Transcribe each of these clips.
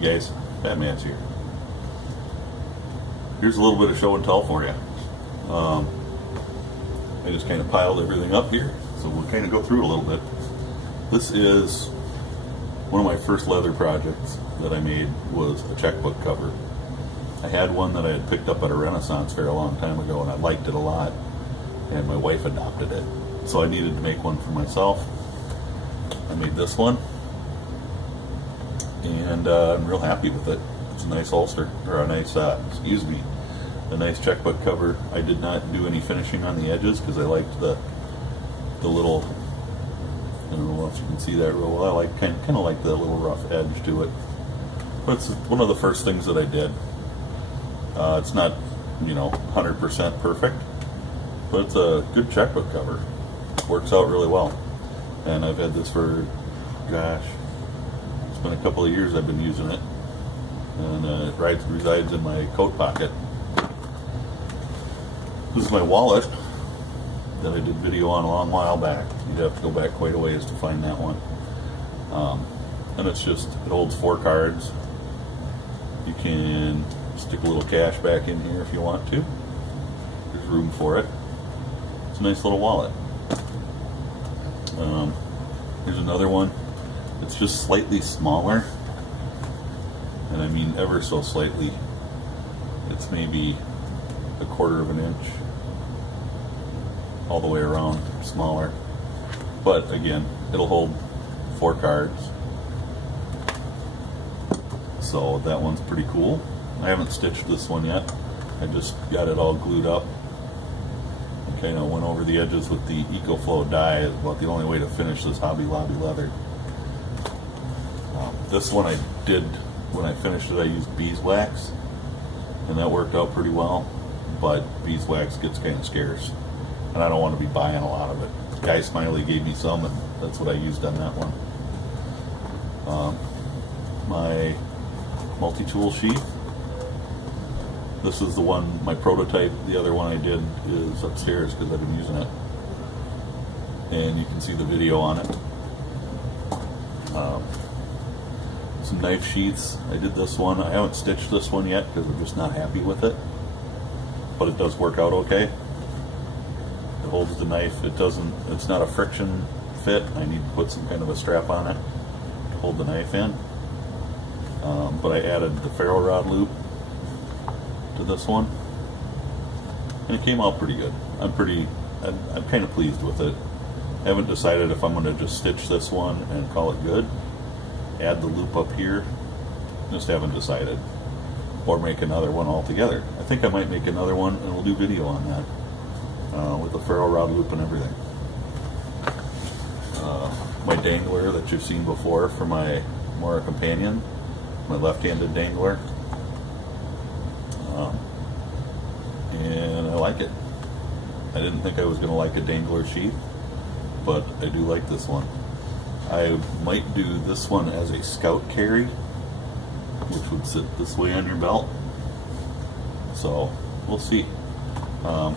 Hey guys, Batman's here. Here's a little bit of show and tell for you. I just kind of piled everything up here, so we'll kind of go through it a little bit. This is one of my first leather projects that I made, was a checkbook cover. I had one that I had picked up at a Renaissance fair a long time ago, and I liked it a lot, and my wife adopted it. So I needed to make one for myself. I made this one, and I'm real happy with it. It's a nice holster, or a nice, a nice checkbook cover. I did not do any finishing on the edges because I liked the little, I don't know if you can see that real well. I like kind of like the little rough edge to it. But it's one of the first things that I did. It's not, 100% perfect, but it's a good checkbook cover. Works out really well. And I've had this for, gosh, it's been a couple of years I've been using it. And it resides in my coat pocket. This is my wallet that I did video on a long while back. You'd have to go back quite a ways to find that one. And it holds 4 cards. You can stick a little cash back in here if you want to. There's room for it. It's a nice little wallet. Here's another one. It's just slightly smaller, and I mean ever so slightly. It's maybe 1/4 of an inch all the way around, smaller. But again, it'll hold 4 cards. So that one's pretty cool. I haven't stitched this one yet. I just got it all glued up. I kind of went over the edges with the EcoFlow dye. It's about the only way to finish this Hobby Lobby leather. This one I did, when I finished it, I used beeswax, and that worked out pretty well. But beeswax gets kind of scarce, and I don't want to be buying a lot of it. Guy Smiley gave me some, and that's what I used on that one. My multi-tool sheath. This is the one, my prototype. The other one I did is upstairs because I've been using it, and you can see the video on it. Some knife sheaths. I did this one. I haven't stitched this one yet because I'm just not happy with it, but it does work out okay. It holds the knife. It's not a friction fit. I need to put some kind of a strap on it to hold the knife in. But I added the ferro rod loop to this one, and it came out pretty good. I'm kind of pleased with it. I haven't decided if I'm going to just stitch this one and call it good, add the loop up here, just haven't decided, or make another one altogether. I think I might make another one, and we'll do video on that with the ferro rod loop and everything. My dangler that you've seen before for my Mora companion, my left-handed dangler, and I like it. I didn't think I was going to like a dangler sheath, but I do like this one. I might do this one as a scout carry, which would sit this way on your belt. So we'll see. I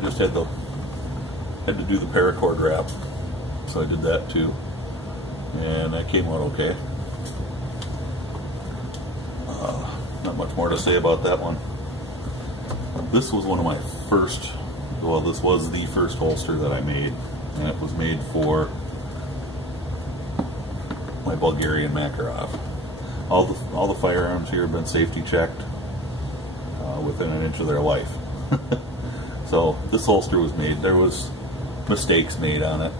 just had to do the paracord wrap, so I did that too, and that came out okay. Not much more to say about that one. This was one of my first, well, this was the first holster that I made, and it was made for my Bulgarian Makarov. All the firearms here have been safety checked within an inch of their life. So this holster was made. There was mistakes made on it.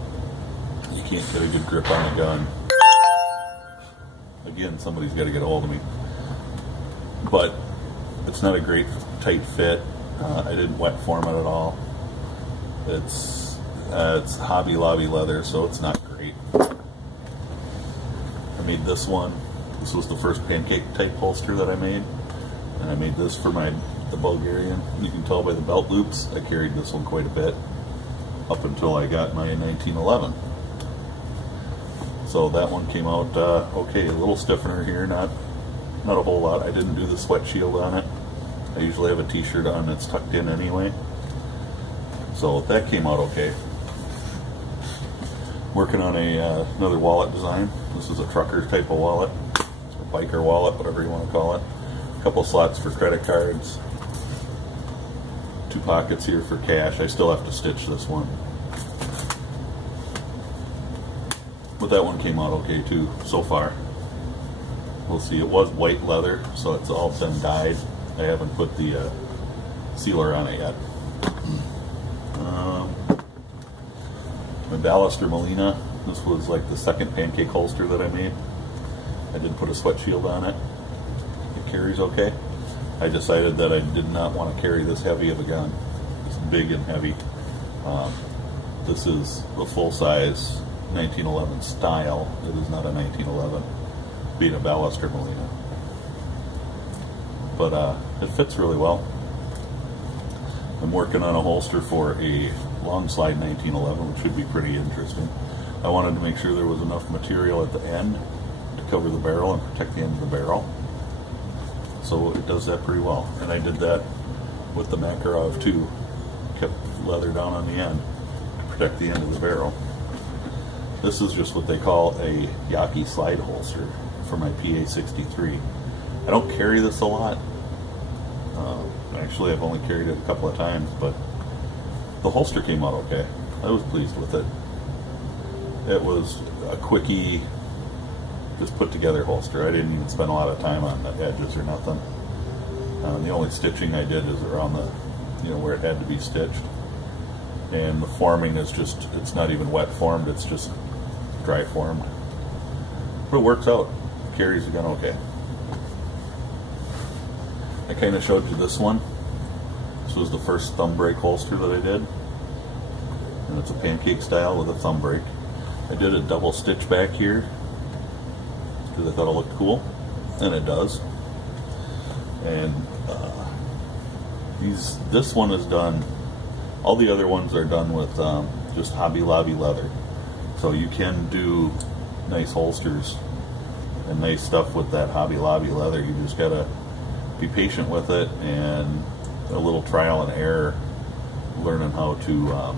You can't get a good grip on a gun. Again, somebody's got to get a hold of me. But it's not a great tight fit. I didn't wet form it at all. It's Hobby Lobby leather, so it's not great. I made this one. This was the first pancake type holster that I made, and I made this for the Bulgarian. You can tell by the belt loops, I carried this one quite a bit up until I got my 1911. So that one came out okay. A little stiffener here, not a whole lot. I didn't do the sweat shield on it. I usually have a t-shirt on that's tucked in anyway. So that came out okay. Working on another wallet design. This is a trucker type of wallet, or biker wallet, whatever you want to call it. A couple slots for credit cards. 2 pockets here for cash. I still have to stitch this one. But that one came out okay too, so far. We'll see. It was white leather, so it's all been dyed. I haven't put the sealer on it yet. My baluster Molina. This was like the second pancake holster that I made. I did put a sweat shield on it. It carries okay. I decided that I did not want to carry this heavy of a gun. It's big and heavy. This is the full-size 1911 style. It is not a 1911, being a baluster Molina. But it fits really well. I'm working on a holster for a long slide 1911, which should be pretty interesting. I wanted to make sure there was enough material at the end to cover the barrel and protect the end of the barrel. So it does that pretty well. And I did that with the Makarov too. Kept leather down on the end to protect the end of the barrel. This is just what they call a Yaki slide holster for my PA-63. I don't carry this a lot. Actually, I've only carried it a couple of times, but the holster came out okay. I was pleased with it. It was a quickie, just put together holster. I didn't even spend a lot of time on the edges or nothing. The only stitching I did is around the, where it had to be stitched. And the forming is just, it's not even wet formed, it's just dry formed. But it works out. It carries the gun okay. I kind of showed you this one. This was the first thumb brake holster that I did. And it's a pancake style with a thumb brake. I did a double stitch back here because I thought it looked cool, and it does. And this one is done, all the other ones are done with just Hobby Lobby leather. So you can do nice holsters and nice stuff with that Hobby Lobby leather. You just gotta be patient with it and a little trial and error, learning how to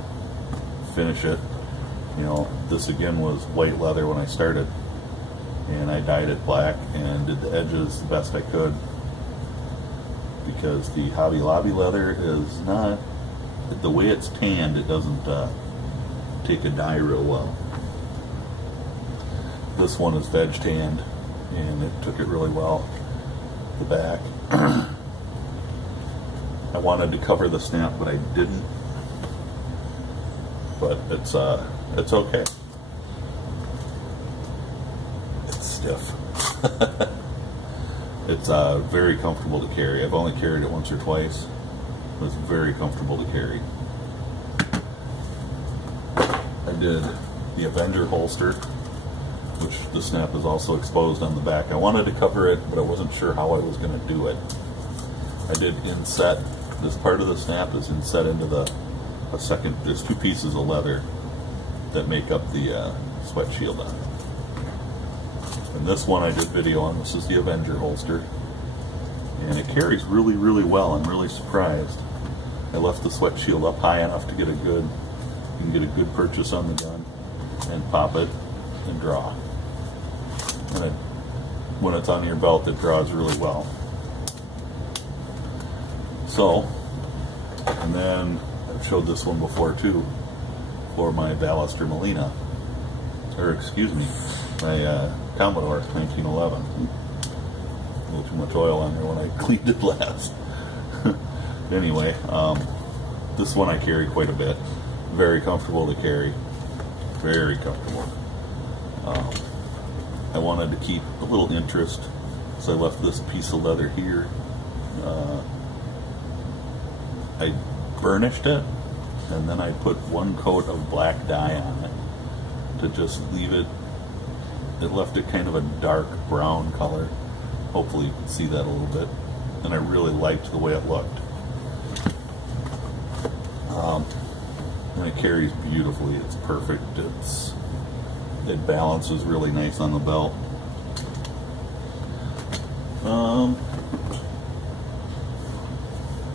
finish it. This again was white leather when I started, and I dyed it black and did the edges the best I could, because the Hobby Lobby leather is not, the way it's tanned, it doesn't take a dye real well. This one is veg tanned, and it took it really well. The back. I wanted to cover the snap, but I didn't. But it's okay. It's stiff. It's very comfortable to carry. I've only carried it once or twice. It's very comfortable to carry. I did the Avenger holster, which the snap is also exposed on the back. I wanted to cover it, but I wasn't sure how I was going to do it. I did inset. This part of the snap is inset into a second. There's 2 pieces of leather that make up the sweat shield on it. And this one I did video on. This is the Avenger holster, and it carries really, really well. I'm really surprised. I left the sweat shield up high enough to get a good, you can get a good purchase on the gun, and pop it and draw. And when it's on your belt, it draws really well. So, and then I've showed this one before too, for my baluster Molina, or excuse me, my Commodore 1911. A little too much oil on there when I cleaned it last. Anyway, this one I carry quite a bit. Very comfortable to carry. Very comfortable. I wanted to keep a little interest, so I left this piece of leather here. I burnished it, and then I put 1 coat of black dye on it to just leave it. It left it kind of a dark brown color. Hopefully you can see that a little bit. And I really liked the way it looked. And it carries beautifully. It's perfect. It balances really nice on the belt.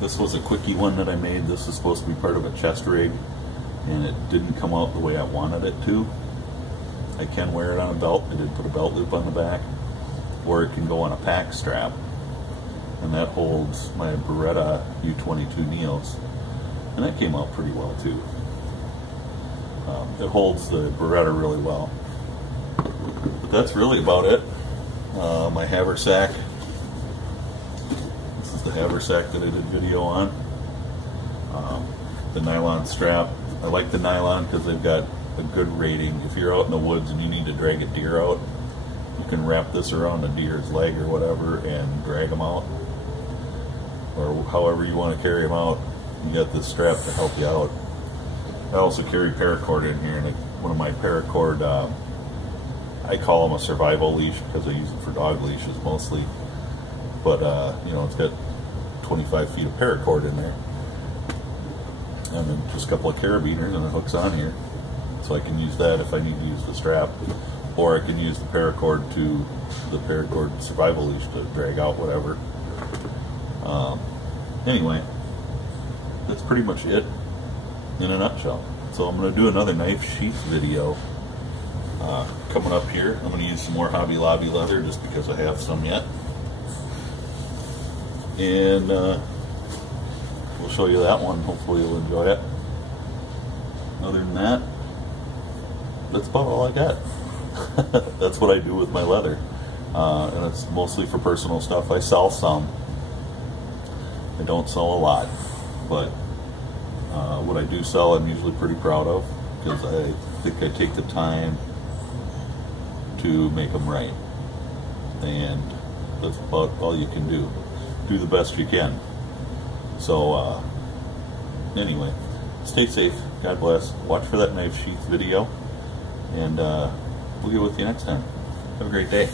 This was a quickie one that I made. This is supposed to be part of a chest rig, and it didn't come out the way I wanted it to. I can wear it on a belt. I did put a belt loop on the back, or it can go on a pack strap, and that holds my Beretta U-22 Neos, and that came out pretty well too. It holds the Beretta really well. But that's really about it. My Haversack. This is the Haversack that I did video on. The nylon strap. I like the nylon because they've got a good rating. If you're out in the woods and you need to drag a deer out, you can wrap this around a deer's leg or whatever and drag them out. Or however you want to carry them out, you got this strap to help you out. I also carry paracord in here, and one of my paracord, I call them a survival leash because I use it for dog leashes mostly. But you know, it's got 25 feet of paracord in there, and then just a couple of carabiners, and it hooks on here, so I can use that if I need to use the strap, or I can use the paracord to the paracord survival leash to drag out whatever. Anyway, that's pretty much it in a nutshell. So I'm going to do another knife sheath video coming up here. I'm going to use some more Hobby Lobby leather just because I have some yet, and we'll show you that one. Hopefully you'll enjoy it. Other than that, that's about all I got. That's what I do with my leather, and it's mostly for personal stuff. I sell some. I don't sell a lot, but what I do sell I'm usually pretty proud of, because I think I take the time to make them right, and that's about all you can do. Do the best you can. So anyway, stay safe, God bless, watch for that knife sheath video, and we'll get with you next time. Have a great day.